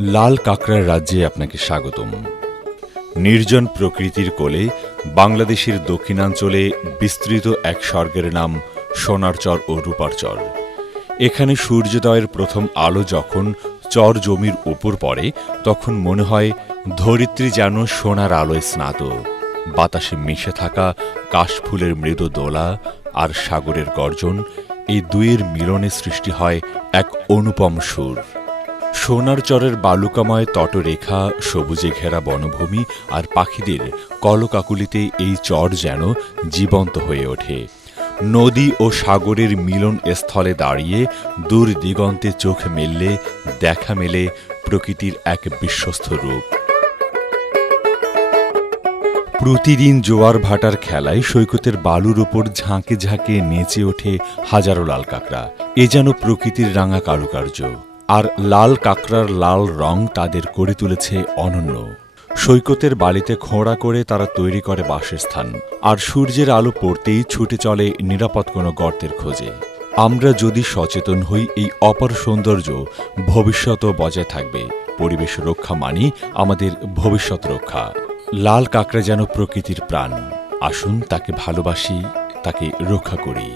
লাল কাঁকড়ার রাজ্যে আপনাকে স্বাগতম। নির্জন প্রকৃতির কোলে বাংলাদেশের দক্ষিণাঞ্চলে বিস্তৃত এক স্বর্গের নাম সোনার চর ও রূপারচর। এখানে সূর্যোদয়ের প্রথম আলো যখন চর জমির উপর পড়ে, তখন মনে হয় ধরিত্রী যেন সোনার আলোয় স্নাত। বাতাসে মিশে থাকা কাশফুলের মৃদু দোলা আর সাগরের গর্জন, এই দুয়ের মিলনে সৃষ্টি হয় এক অনুপম সুর। সোনার চরের বালুকাময় তটরেখা, সবুজে ঘেরা বনভূমি আর পাখিদের কলকাকুলিতে এই চর যেন জীবন্ত হয়ে ওঠে। নদী ও সাগরের মিলন স্থলে দাঁড়িয়ে দূর দিগন্তে চোখ মেললে, দেখা মেলে প্রকৃতির এক বিশ্বস্ত রূপ। প্রতিদিন জোয়ার ভাটার খেলায় সৈকতের বালুর ওপর ঝাঁকে ঝাঁকে নেচে ওঠে হাজারো লাল কাঁকড়া। এ যেন প্রকৃতির রাঙা কারুকার্য। আর লাল কাঁকড়ার লাল রং তাদের করে তুলেছে অনন্য। সৈকতের বালিতে খোঁড়া করে তারা তৈরি করে বাসস্থান, আর সূর্যের আলো পড়তেই ছুটে চলে নিরাপদ কোনো গর্তের খোঁজে। আমরা যদি সচেতন হই, এই অপর সৌন্দর্য ভবিষ্যতও বজায় থাকবে। পরিবেশ রক্ষা মানি আমাদের ভবিষ্যৎ রক্ষা। লাল কাঁকড়া যেন প্রকৃতির প্রাণ। আসুন তাকে ভালোবাসি, তাকে রক্ষা করি।